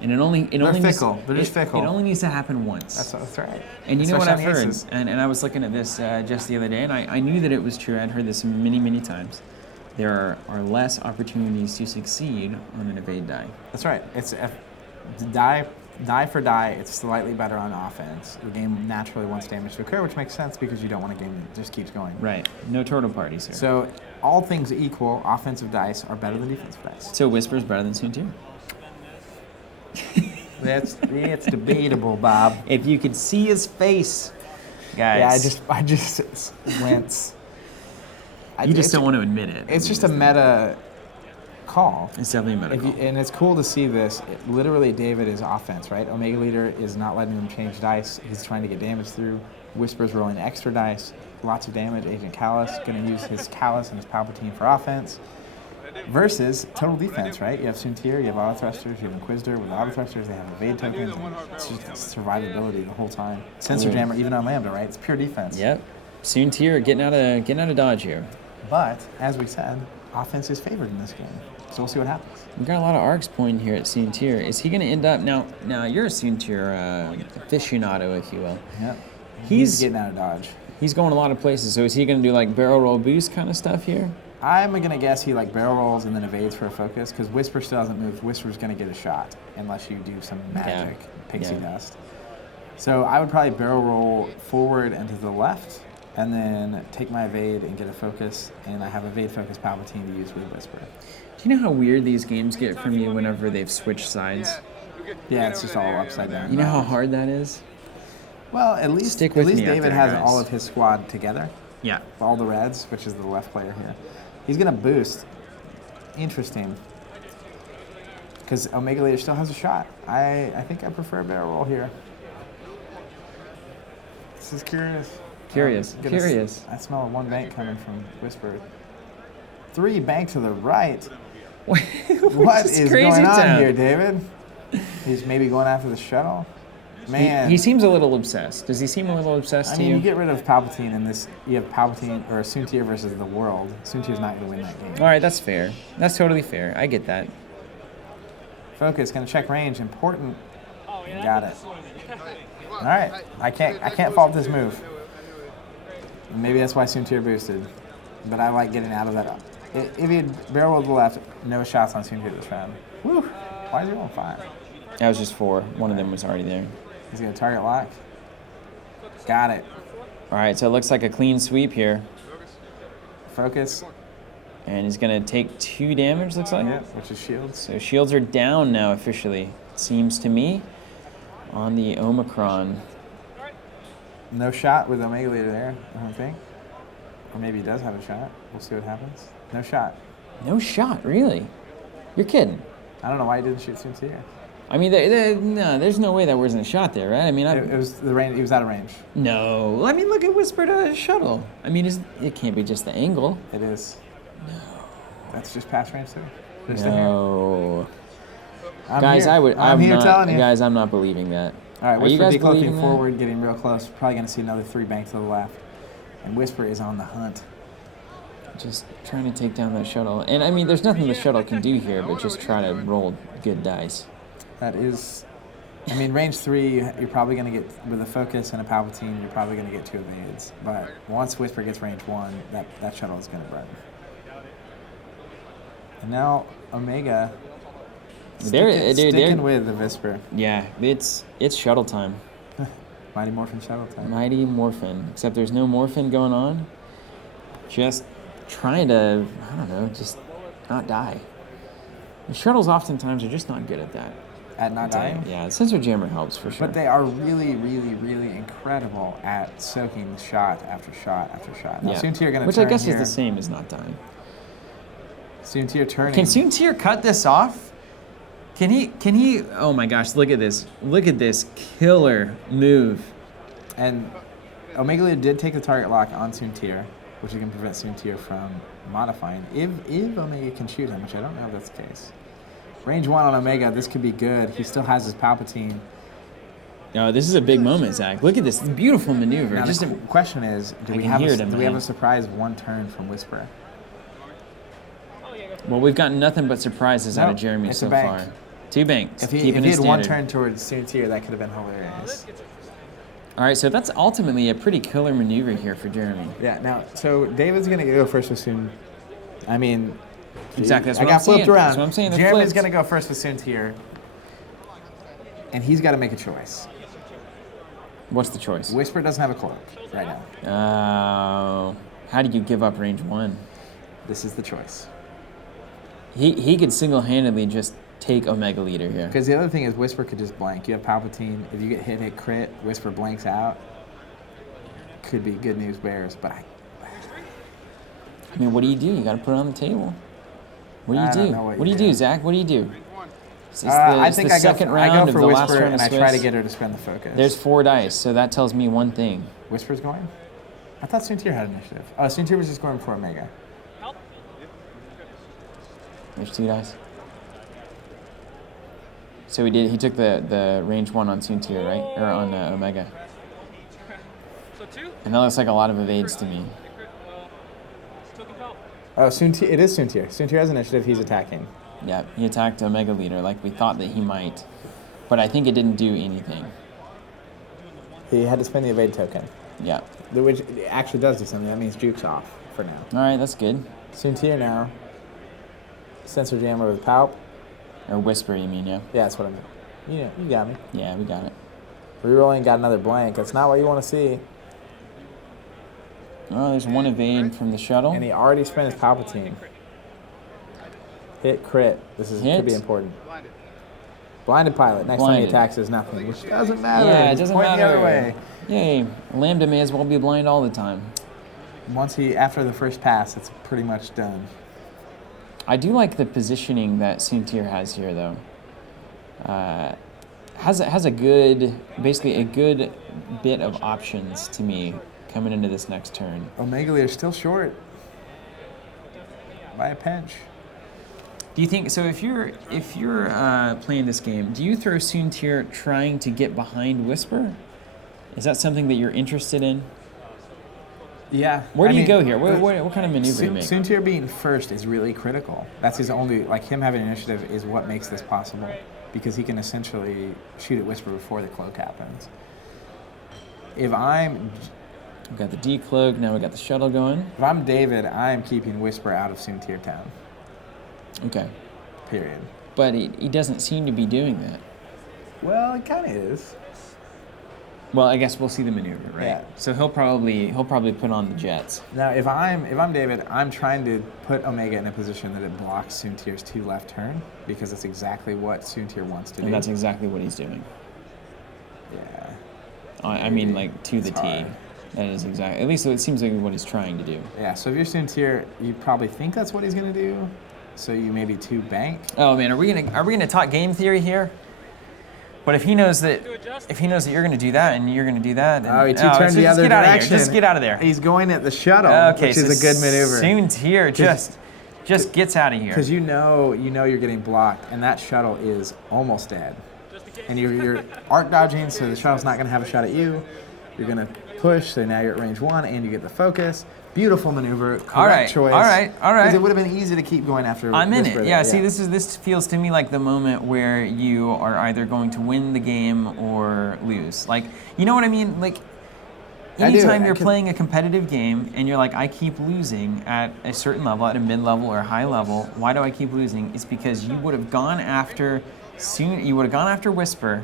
And it only They're needs, fickle. They're just fickle. It only needs to happen once. That's right. And you know what I've Especially on heard, aces. and I was looking at this just the other day, and I knew that it was true. I'd heard this many times. There are less opportunities to succeed on an evade die. That's right. It's die for die. It's slightly better on offense. The game naturally wants damage to occur, which makes sense because you don't want a game that just keeps going. Right. No turtle parties here. So all things equal, offensive dice are better than defensive dice. So Whisper's better than Soontir. It's debatable, Bob. If you could see his face, guys. Yeah, I just wince. You just don't want to admit it. It's just a meta call. It's definitely a meta call. And it's cool to see this. Literally, David is offense, right? Omega Leader is not letting him change dice. He's trying to get damage through. Whisper's rolling extra dice. Lots of damage. Agent Callus going to use his Callus and his Palpatine for offense. Versus total defense, right? You have Soontir, you have auto thrusters, you have Inquisitor. With auto thrusters, they have evade tokens. And it's just survivability the whole time. Sensor jammer, even on Lambda, right? It's pure defense. Yep. Soontir getting out of dodge here. But, as we said, offense is favored in this game. So we'll see what happens. We got a lot of arcs pointing here at Soontir. Is he going to end up now? Now you're a Soontir aficionado, if you will. Yep. He's getting out of dodge. He's going a lot of places. So is he going to do like barrel roll boost kind of stuff here? I'm going to guess he like barrel rolls and then evades for a focus because Whisper still doesn't move. Whisper's going to get a shot unless you do some magic pixie dust. So I would probably barrel roll forward and to the left and then take my evade and get a focus. And I have evade focus Palpatine to use with Whisper. Do you know how weird these games get from you whenever they've switched sides? Yeah, it's just all upside down. You know how hard that is? Well, at least David has all of his squad together. Yeah. All the reds, which is the left player here. He's going to boost. Interesting. Because Omega Leader still has a shot. I think I prefer barrel roll here. This is curious. Curious. I smell one bank coming from Whisper. 3 bank to the right. What is going on here, David? He's maybe going after the shuttle. Man, he seems a little obsessed. Does he seem a little obsessed to you? You get rid of Palpatine in this. You have Palpatine or Soontir versus the world. Soontir's not going to win that game. All right, that's fair. That's totally fair. I get that. Focus, going to check range. Important. Oh, yeah, Got it. All right, I can't fault this move. Maybe that's why Soontir boosted, but I like getting out of that. If he had barrel rolled to the left, no shots on Soontir this round. Woo! Why is he on 5? That was just 4. One of them was already there. He's going to target lock. Got it. All right, so it looks like a clean sweep here. Focus. And he's going to take 2 damage, looks like. Yeah, which is shields. So shields are down now officially, it seems to me, on the Omicron. No shot with Omega Leader there, I don't think. Or maybe he does have a shot. We'll see what happens. No shot. No shot, really? You're kidding. I don't know why he didn't shoot Soontir. I mean, no, there's no way that wasn't a shot there, right? I mean, it was the range. He was out of range. No, I mean, look at Whisper to shuttle. I mean, it can't be just the angle. It is. No. That's just pass range too. Just no. Guys, I'm not believing that. All right, Are you Whisper guys believing decloaking that? forward, getting real close. Probably going to see another 3 bank to the left. And Whisper is on the hunt. Just trying to take down that shuttle. And I mean, there's nothing the shuttle can do here but just try to roll good dice. That is, I mean, range 3, you're probably going to get, with a focus and a Palpatine, you're probably going to get 2 evades. But once Whisper gets range 1, that shuttle is going to burn. And now Omega sticking with the Whisper. Yeah, it's shuttle time. Mighty Morphin shuttle time. Mighty Morphin. Except there's no Morphin going on. Just trying to, I don't know, just not die. The shuttles oftentimes are just not good at that. At not dying? Yeah, the sensor jammer helps for sure. But they are really, really, really incredible at soaking shot after shot after shot. Now, Soontir going to which I guess is the same as not dying. Soontir turning. Can Soontir cut this off? Can he, oh my gosh, look at this. Look at this killer move. And Omega Leader did take the target lock on Soontir, which can prevent Soontir from modifying. If Omega can shoot him, which I don't know if that's the case. Range 1 on Omega, this could be good. He still has his Palpatine. Oh, this is a big moment, Zach. Look at this beautiful maneuver. Now, the question is, do we have a surprise 1 turn from Whisper? Well, we've gotten nothing but surprises out of Jeremy so far. 2 banks. If he had 1 turn towards Soontir, that could have been hilarious. All right, so that's ultimately a pretty killer maneuver here for Jeremy. Yeah, now, so David's going to go first with Soon. I mean, exactly. That's I what got flipped around. That's what I'm saying. Jeremy's going to go first with Soontir, and he's got to make a choice. What's the choice? Whisper doesn't have a cloak right now. How do you give up range 1? This is the choice. He could single-handedly just take Omega Leader here. Because the other thing is Whisper could just blank. You have Palpatine. If you get hit crit, Whisper blanks out. Could be good news bears, but I mean, what do? You got to put it on the table. What do you do? What do you do, Zach? What do you do? I think I go for Whisper and I try to get her to spend the focus. There's 4 dice, so that tells me one thing. Whisper's going? I thought Soontir had initiative. Oh, Soontir was just going for Omega. There's 2 dice. So he took the range 1 on Soontir, right? Or on Omega. And that looks like a lot of evades to me. Oh, Soontir. It is Soontir. Soontir has initiative. He's attacking. Yeah, he attacked Omega Leader like we thought that he might, but I think it didn't do anything. He had to spend the evade token, Yeah. which actually does do something. That means Juke's off for now. All right, that's good. Soontir now. Sensor Jammer with Palp. Or Whisper, you mean, yeah? Yeah, that's what I mean. You got me. Yeah, we got it. Rerolling, got another blank. That's not what you want to see. Oh, there's one evade from the shuttle. And he already spent his Palpatine. Hit, crit. This could be important. Blinded pilot. Next time he attacks is nothing, which doesn't matter. Yeah, it doesn't Point matter. the other way. Yay. Lambda may as well be blind all the time. After the first pass, it's pretty much done. I do like the positioning that Soontir has here, though. Has a good, basically a good bit of options to me coming into this next turn. Omega Leader still short by a pinch. Do you think so? If you're playing this game, do you throw Soontir trying to get behind Whisper? Is that something that you're interested in? Yeah. Where do you go here? What kind of maneuver do you make? Soontir being first is really critical. That's his only, like him having initiative is what makes this possible, because he can essentially shoot at Whisper before the cloak happens. We've got the decloak, now we got the shuttle going. If I'm David, I'm keeping Whisper out of Soontir Town. Okay. Period. But he doesn't seem to be doing that. Well, it kind of is. Well, I guess we'll see the maneuver, right? Yeah. So he'll probably put on the jets. Now, if I'm David, I'm trying to put Omega in a position that it blocks Soontir's 2 left turn, because that's exactly what Soontir wants to do. And that's exactly what he's doing. Yeah. I mean, like, to the T. hard. That is exactly, at least it seems like what he's trying to do. Yeah, so if you're Soontir, you probably think that's what he's going to do, so you maybe 2 bank. Oh man, are we gonna talk game theory here? But if he knows that you're gonna do that and you're gonna do that, then, He turned the other direction. Just get out of there. He's going at the shuttle, which is a good maneuver. Soontir just gets out of here. Because you know you're getting blocked, and that shuttle is almost dead. And you're arc dodging, so the shuttle's not going to have a shot at you. You're going to push, so now you're at range 1, and you get the focus. Beautiful maneuver, correct choice. All right. Because it would have been easy to keep going after I'm in Whisper it. there. Yeah, see, this feels to me like the moment where you are either going to win the game or lose. Like, you know what I mean? Like, anytime you're playing a competitive game and you're like, I keep losing at a certain level, at a mid-level or a high level, why do I keep losing? It's because you would have gone after Whisper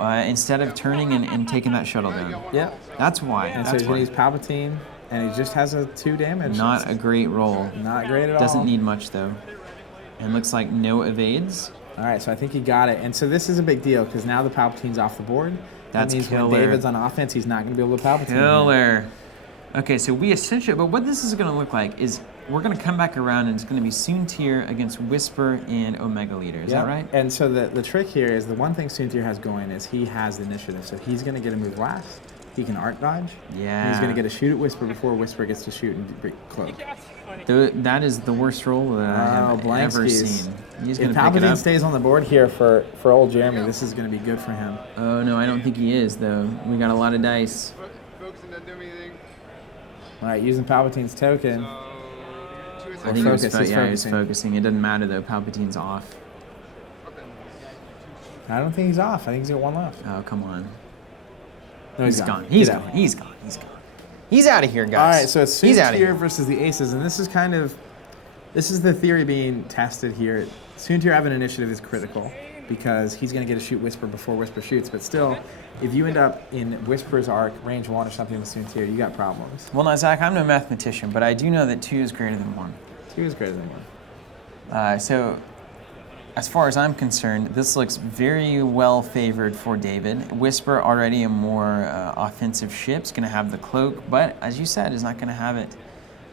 instead of turning and taking that shuttle down. Yeah. That's why. And so he's going to use Palpatine, and he just has a 2 damage. Not a great roll. Not great at all. Doesn't need much, though. And looks like no evades. All right, so I think he got it. And so this is a big deal, because now the Palpatine's off the board. That means killer. when David's on offense, he's not going to be able to Palpatine. Killer. Okay, so we essentially, but what this is going to look like is we're going to come back around and it's going to be Soontir against Whisper and Omega Leader. Is that right? And so the trick here is the one thing Soontir has going is he has the initiative. So he's going to get a move last. He can arc dodge. Yeah. He's going to get a shoot at Whisper before Whisper gets to shoot and cloak. That is the worst roll that I have ever seen. He's If going to pick it Palpatine up. stays on the board here for old Jeremy, this is going to be good for him. Oh, no, I don't think he is, though. We got a lot of dice. Focusing, not doing anything. All right, using Palpatine's token. I think he was focusing. It doesn't matter, though. Palpatine's off. I don't think he's off. I think he's got 1 left. Oh, come on. No, He's gone. He's gone. He's gone. He's out of here, guys. All right, so it's He's outta Soontir here. versus the Aces, and this is the theory being tested here. Soontir having initiative is critical because he's going to get a shoot Whisper before Whisper shoots, but still, if you end up in Whisper's arc, range 1 or something with Soontir, you got problems. Well, now, Zach, I'm no mathematician, but I do know that 2 is greater than 1. 2 is greater than 1. So, as far as I'm concerned, this looks very well favored for David. Whisper, already a more offensive ship, is going to have the cloak, but as you said, is not going to have it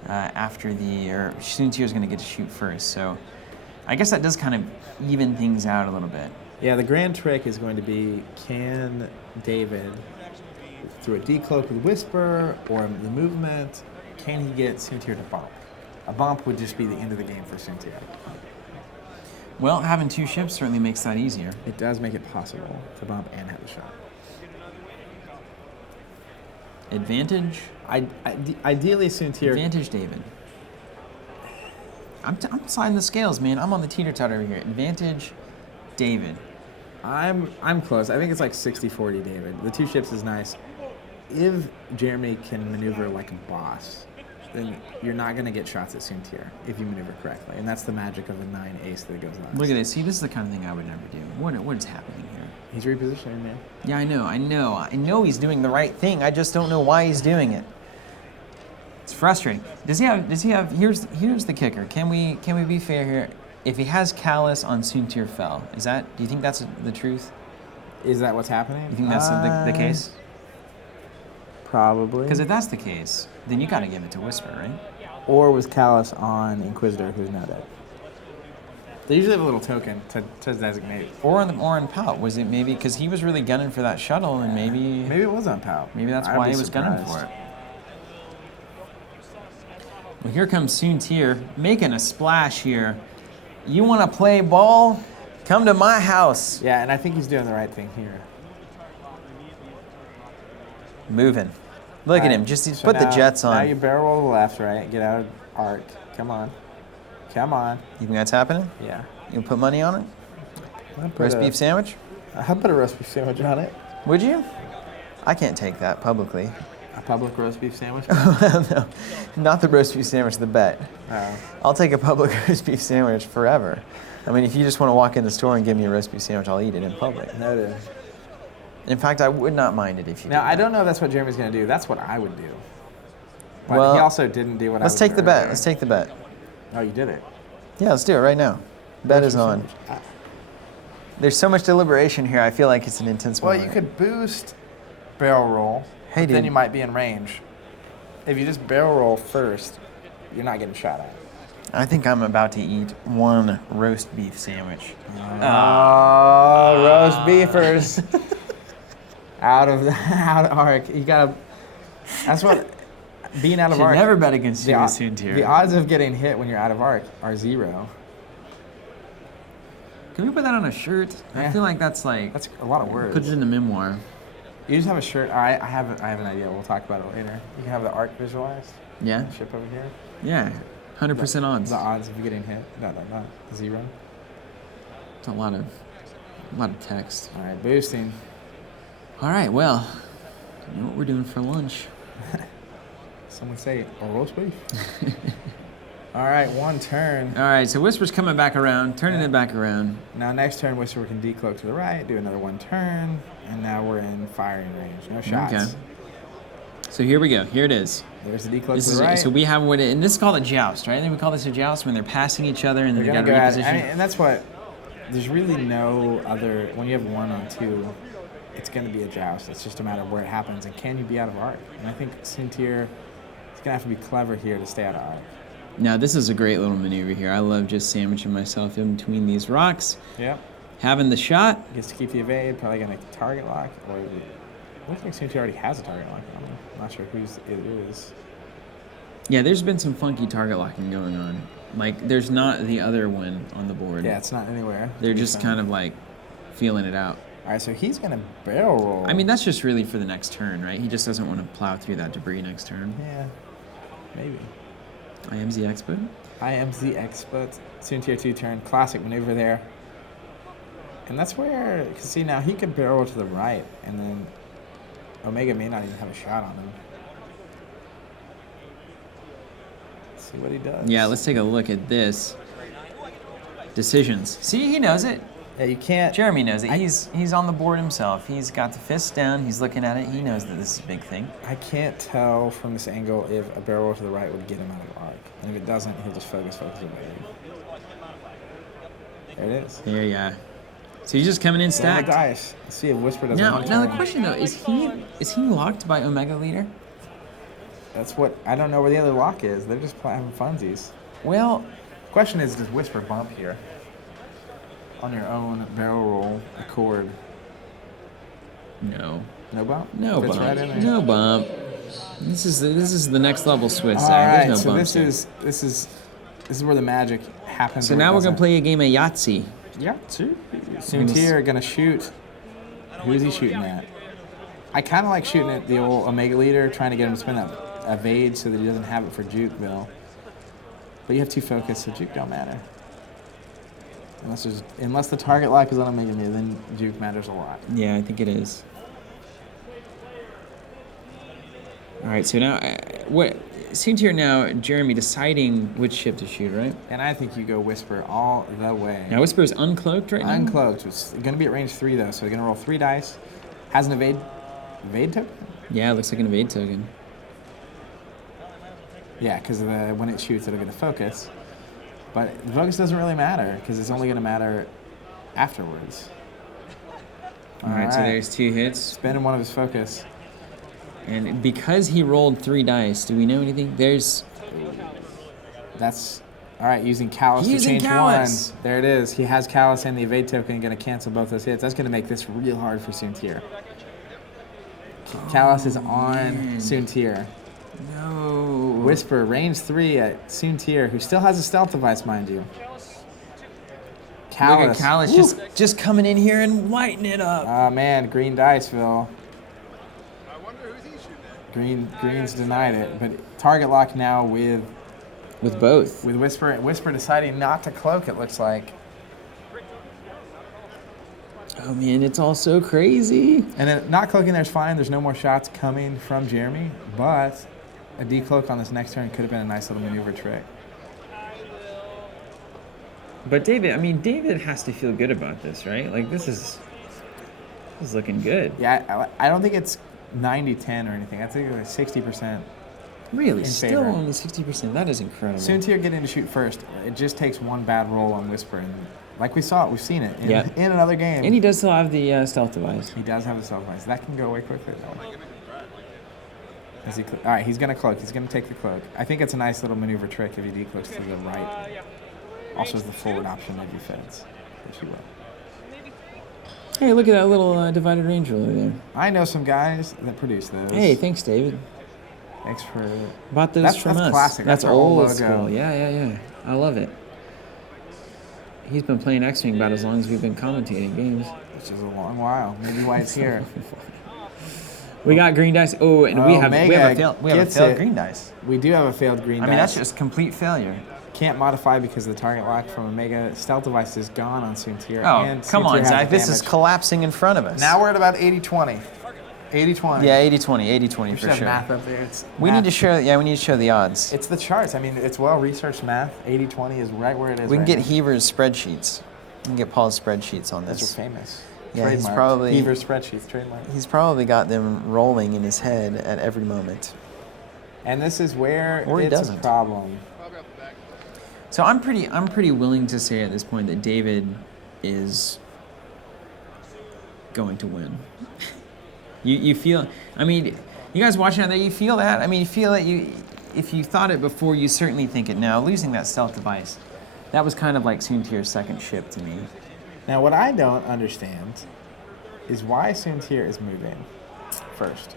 after Soontir is going to get to shoot first. So, I guess that does kind of even things out a little bit. Yeah, the grand trick is going to be, can David, through a decloak with Whisper or the movement, can he get Soontir to bump? A bump would just be the end of the game for Soontir. Well, having 2 ships certainly makes that easier. It does make it possible to bump and have a shot. Advantage? Ideally, Soontir. Advantage, David. I'm sliding the scales, man. I'm on the teeter-totter over here. Advantage, David. I'm close. I think it's like 60-40 David. The 2 ships is nice. If Jeremy can maneuver like a boss, then you're not going to get shots at Soontir if you maneuver correctly. And that's the magic of a 9 ace that goes last. Look at this. See, this is the kind of thing I would never do. What is happening here? He's repositioning, man. Yeah, I know he's doing the right thing. I just don't know why he's doing it. It's frustrating. Does he have here's the kicker. Can we be fair here? If he has Callus on Soontir Fell, do you think that's the truth? Is that what's happening? You think that's the case? Probably. Because if that's the case, then you got to give it to Whisper, right? Or was Callus on Inquisitor, who's now dead? They usually have a little token to designate. Or on Palp. Was it maybe because he was really gunning for that shuttle, and maybe it was on Palp. Maybe that's why he was gunning for it. Well, here comes Soontir making a splash here. You want to play ball? Come to my house. Yeah, and I think he's doing the right thing here. Moving. Look at him. Just so put the jets on. Now you barrel roll to the left, right? Get out of arc. Come on. Come on. You think that's happening? Yeah. You'll put money on it? Roast beef sandwich? I'll put a roast beef sandwich on it. Would you? I can't take that publicly. A public roast beef sandwich? No, not the roast beef sandwich, the bet. Oh. I'll take a public roast beef sandwich forever. I mean, if you just want to walk in the store and give me a roast beef sandwich, I'll eat it in public. Noted. In fact, I would not mind it if you did. Now, I don't know if that's what Jeremy's going to do. That's what I would do. But well, he also didn't do what I would do. Let's take the bet. Let's take the bet. Oh, you did it? Yeah, let's do it right now. Bet is on. There's so much deliberation here. I feel like it's an intense moment. Well, you could boost barrel roll, hey, but then you might be in range. If you just barrel roll first, you're not getting shot at. I think I'm about to eat one roast beef sandwich. Oh, roast beefers. out of arc. You gotta. That's what. Being out of arc. Never bet against you, Soontir. The odds of getting hit when you're out of arc are 0. Can we put that on a shirt? Yeah. I feel like that's a lot of words. Put it in the memoir. You just have a shirt. I have an idea. We'll talk about it later. You can have the arc visualized. Yeah. The ship over here. Yeah. 100% odds. The odds of you getting hit. No, 0. It's a lot of text. All right, boosting. All right, well, you know what we're doing for lunch. Someone say a roast beef. All right, one turn. All right, so Whisper's coming back around, turning it back around. Now next turn, Whisper can decloak to the right, do another one turn, and now we're in firing range. No shots. Okay. So here we go. Here it is. There's the decloak to the right. So we have and this is called a joust, right? I think we call this a joust when they're passing each other and then they got to reposition. And that's what. There's really no other. When you have 1 on 2, it's going to be a joust. It's just a matter of where it happens and can you be out of arc. And I think Soontir is going to have to be clever here to stay out of arc. Now this is a great little maneuver here. I love just sandwiching myself in between these rocks. Yep. Having the shot. Gets to keep the evade. Probably going to target lock. Or it looks like Soontir already has a target lock. I'm not sure whose it is. Yeah, there's been some funky target locking going on. Like, there's not the other one on the board. Yeah, it's not anywhere. They're just kind of like feeling it out. All right, so he's going to barrel roll. I mean, that's just really for the next turn, right? He just doesn't want to plow through that debris next turn. Yeah, maybe. I am the expert. I am the expert. Soontir 2 turn. Classic maneuver there. And that's where, see, now he could barrel to the right, and then Omega may not even have a shot on him. See what he does. Yeah, let's take a look at this. Decisions. See, he knows it. Yeah, you can't. Jeremy knows it. He's on the board himself. He's got the fists down. He's looking at it. He knows that this is a big thing. I can't tell from this angle if a barrel roll to the right would get him out of arc. And if it doesn't, he'll just focus away. There it is. There, yeah. So he's just coming in stacked. Dice. Let's see if Whisper doesn't. Now the question though is he locked by Omega Leader? That's what I don't know where the other lock is. They're just having funsies. Well, the question is, does Whisper bump here on your own barrel roll accord? No. No bump. No Fits bump. Right in there. No bump. This is the next level Swiss. All right, There's no so this is where the magic happens. So now we're gonna play a game of Yahtzee. Yahtzee. Soontir gonna shoot. Who is he shooting at? I kind of like shooting at the old Omega Leader, trying to get him to spin that evade so that he doesn't have it for Jukeville. But you have 2 focus, so juke don't matter. Unless the target lock is on Omega Leader, then juke matters a lot. Yeah, I think it is. All right, so now, Soontir now, Jeremy deciding which ship to shoot, right? And I think you go Whisper all the way. Now Whisper is uncloaked right now? Uncloaked. It's going to be at range 3, though, so they're going to roll 3 dice. Has an evade token? Yeah, it looks like an evade token. Yeah, because when it shoots, it'll get a focus. But the focus doesn't really matter, because it's only going to matter afterwards. All right, so there's 2 hits. Spending one of his focus. And because he rolled 3 dice, do we know anything? That's... All right, using Callus to change Callus. 1. There it is. He has Callus and the evade token, going to cancel both those hits. That's going to make this real hard for Soontir. Callus is on Soontir. No. Whisper, range 3 at Soontir, who still has a stealth device, mind you. Callus. Look at Callus just coming in here and lighting it up. Oh, man, green dice, Phil. I wonder who's he shooting at. Green's denied it, but target lock now with both. With Whisper. Whisper deciding not to cloak, it looks like. Oh, man, it's all so crazy. And then not cloaking there's fine. There's no more shots coming from Jeremy, but a decloak on this next turn could have been a nice little maneuver trick. But David has to feel good about this, right? Like, this is looking good. Yeah, I don't think it's 90-10 or anything. I think it's like 60%. Really? In Still favor. only 60%. That is incredible. Soontir getting to shoot first. It just takes one bad roll on Whisper. And like we saw it, we've seen it in another game. And he does still have the stealth device. He does have the stealth device. That can go away quickly, though. All right, he's going to cloak. He's going to take the cloak. I think it's a nice little maneuver trick if he decloaks to the right. Also has the forward option of defense, which he will. Hey, look at that little divided range ruler there. I know some guys that produce those. Hey, thanks, David. Thanks for... Bought those from us. That's classic. That's our old old logo. school. Yeah. I love it. He's been playing X-Wing about as long as we've been commentating games. Which is a long while. Maybe why it's here. We got green dice. Oh, and we have a failed green dice. We do have a failed green dice. I mean, that's just complete failure. Can't modify because the target lock from Omega stealth device is gone on Soontir. Oh, and come Soontir on, has Zach. the This is damage. collapsing in front of us. Now we're at about 80-20. 80-20. Yeah, 80-20 We for should have sure. math up there. We need to show the odds. It's the charts. I mean, it's well-researched math. 80-20 is right where it is. We can right get Heaver's spreadsheets. We can get Paul's spreadsheets on now. Those this. are famous. Yeah, he's Trademarked. probably- Beaver spreadsheets, trademark. He's probably got them rolling in his head at every moment. And this is where Or he it's a doesn't. problem. Probably off the back. So I'm pretty willing to say at this point that David is going to win. You feel, I mean, you guys watching out there, you feel that? I mean, you feel that if you thought it before, you certainly think it now. Losing that stealth device, that was kind of like Soontir's second ship to me. Now, what I don't understand is why Soontir is moving first.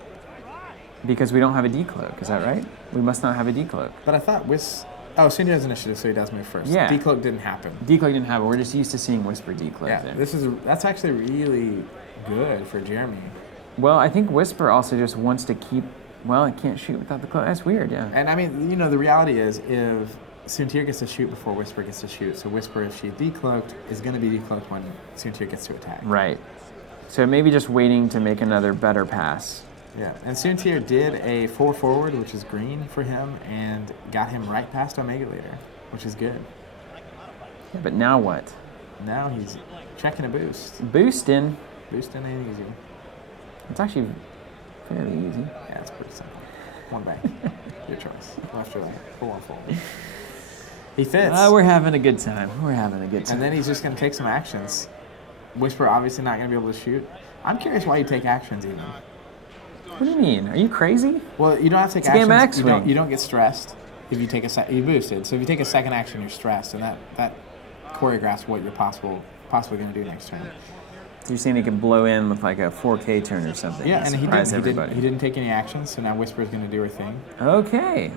Because we don't have a decloak, is that right? We must not have a decloak. But I thought Soontir has initiative, so he does move first. Yeah. Decloak didn't happen. Decloak didn't have it. We're just used to seeing Whisper decloak Yeah, there. that's actually really good for Jeremy. Well, I think Whisper also just wants to keep. Well, it can't shoot without the cloak. That's weird, yeah. And I mean, the reality is if Soontir gets to shoot before Whisper gets to shoot, so Whisper, if she's decloaked, is going to be decloaked when Soontir gets to attack. Right. So maybe just waiting to make another better pass. Yeah, and Soontir did a 4 forward, which is green for him, and got him right past Omega Leader, which is good. Yeah, but now what? Now he's checking a boost. Boosting. Boosting ain't easy. It's actually fairly easy. Yeah, it's pretty simple. One bank. Your choice. Left or right. Full on full. He fits. We're having a good time. And then he's just going to take some actions. Whisper obviously not going to be able to shoot. I'm curious why you take actions even. What do you mean? Are you crazy? Well, you don't have to take It's a game of actions. X-Wing. You don't get stressed if you take you boosted. So if you take a second action, you're stressed, and that choreographs what you're possibly going to do next turn. So you're saying he could blow in with like a 4K turn or something? Yeah, and surprise everybody. he didn't take any actions, so now Whisper's going to do her thing. Okay.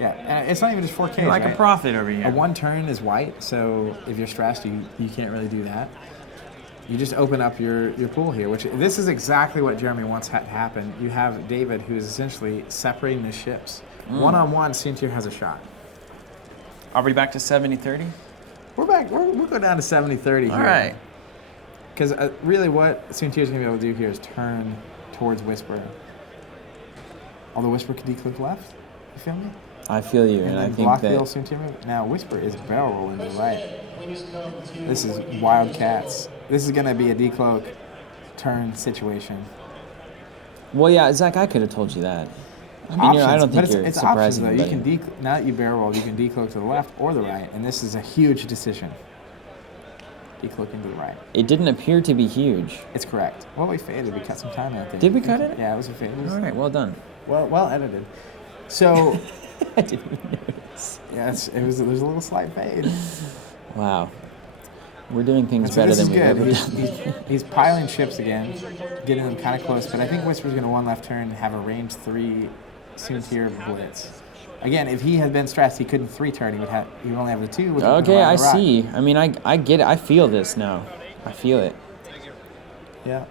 Yeah, and it's not even just 4K. You're like right? a prophet over here. A one turn is white, so if you're stressed, you can't really do that. You just open up your pool here, which this is exactly what Jeremy wants to happen. You have David, who is essentially separating the ships. One-on-one, Soontir has a shot. Are we back to 70-30? We're back. We'll go down to 70-30 here. All right. Because really what Soontir's going to be able to do here is turn towards Whisper. Although Whisper could decloak left. You feel me? I feel you, And and I then think block that the old Soontir move. Now Whisper is barrel rolling to the right. This is Wildcats. This is going to be a decloak turn situation. well, yeah, Zach, I could have told you that. I mean, I don't think but you're it's options surprising though. You anybody. can now that you barrel roll, you can decloak to the left or the right, and this is a huge decision. Decloaking to the right. It didn't appear to be huge. It's correct. Well, we faded. We cut some time out there. Did we cut it? Yeah, it was a fade. It was All right, well done. well edited. So I didn't even notice. yeah, there's a little slight fade. Wow. We're doing things So better this than is we've good. ever done. He's piling chips again, getting them kind of close. But I think Whisper's going to one left turn and have a range 3 Soontir blitz. Again, if he had been stressed, he couldn't 3-turn. He would only have the 2. Which Okay, I see. I mean, I get it. I feel this now. I feel it. Yeah.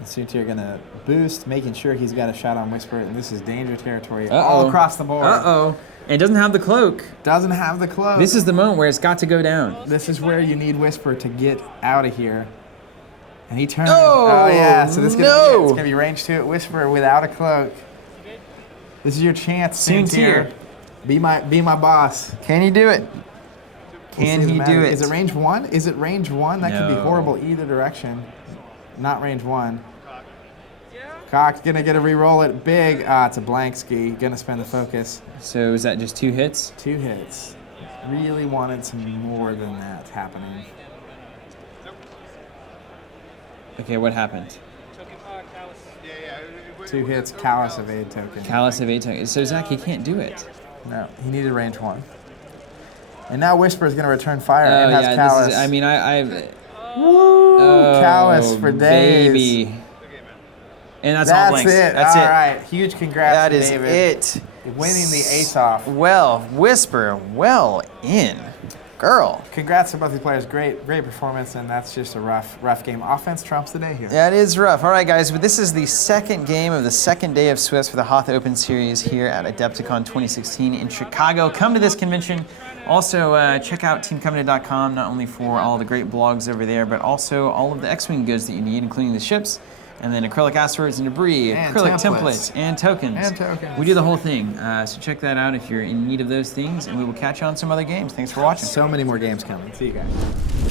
And Soontir going to boost, making sure he's got a shot on Whisper, and this is danger territory all across the board. Uh-oh. And it doesn't have the cloak. Doesn't have the cloak. This is the moment where it's got to go down. This is where you need Whisper to get out of here. And he turns. Oh, Oh yeah, so this is no. it's gonna be range 2 at Whisper without a cloak. This is your chance, Soontir. Soontir. Be my boss. Can he do it? We'll Can see he the do matter. it? Is it range 1? Is it range 1? That could be No. horrible either direction. Not range 1. Cock's gonna get a re-roll it big. It's a blank ski. Gonna spend the focus. So is that just 2 hits? 2 hits. Really wanted some more than that happening. Okay, what happened? Token callous. 2 hits, Callous evade token. Callous of 8 tokens. So Zach, he can't do it. No, he needed range 1. And now Whisper is going to return fire Oh and has yeah, Callous. this is. I mean, I. Woo! Oh, Callous for days. baby. And that's all That's blanks. it. That's All it. right. Huge congrats That to is David. it. Winning the ace off. Well, Whisper, well in. Girl. Congrats to both the players. Great performance, and that's just a rough game. Offense trumps the day here. That is rough. All right, guys, but this is the second game of the second day of Swiss for the Hoth Open Series here at Adepticon 2016 in Chicago. Come to this convention. Also, check out teamcovenant.com, not only for all the great blogs over there, but also all of the X-Wing goods that you need, including the ships, and then acrylic asteroids and debris, And acrylic templates. templates, and tokens. And tokens. We do the whole thing. So check that out if you're in need of those things, and we will catch you on some other games. Thanks for watching. So many more games coming. See you guys.